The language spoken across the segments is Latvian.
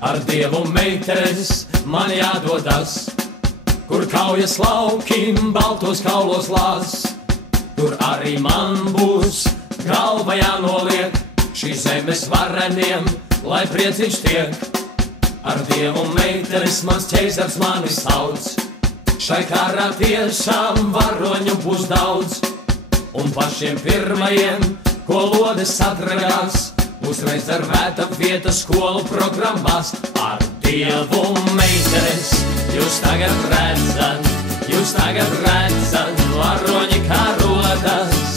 Ar Dievu meitenes man jādodas, kur kaujas laukim baltos kaulos lās. Tur arī man būs galva jānoliek, šīs zemes vareniem, lai prieciņš tiek. Ar Dievu meitenes mans ķeizars mani sauc, šai karā tiešām varoņu būs daudz. Un pašiem pirmajiem, ko lodes sadragās, būs rezervēta vieta skolu programmās. Ar Dievu meitenes jūs tagad redzat, varoņi karodas.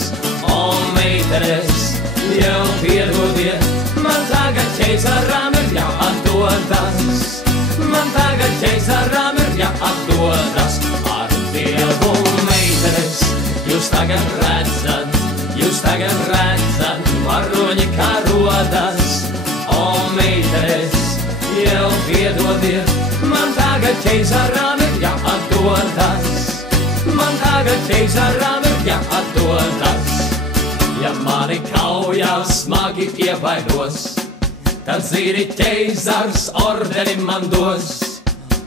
O, meitenes, jau piedodiet, man tagad ķeizaram ir jāatdodas. Man tagad ķeizaram ir jāatdodas. Ar Dievu meitenes jūs tagad redzat, varoņi karodas. O, meitenes, jau piedodiet, man tagad ķeizaram ir jāatdodas. Man tagad ķeizaram ir jāatdodas. Ja mani kaujā smagi ievairos, tad zini, ķeizars ordeni man dos.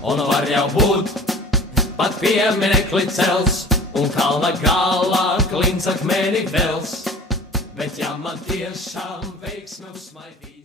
Un var jau būt, pat pieminekli cels, un kalna galā klints akmeni vels. Bet ja man tiešām veiksme uzsmaidīs,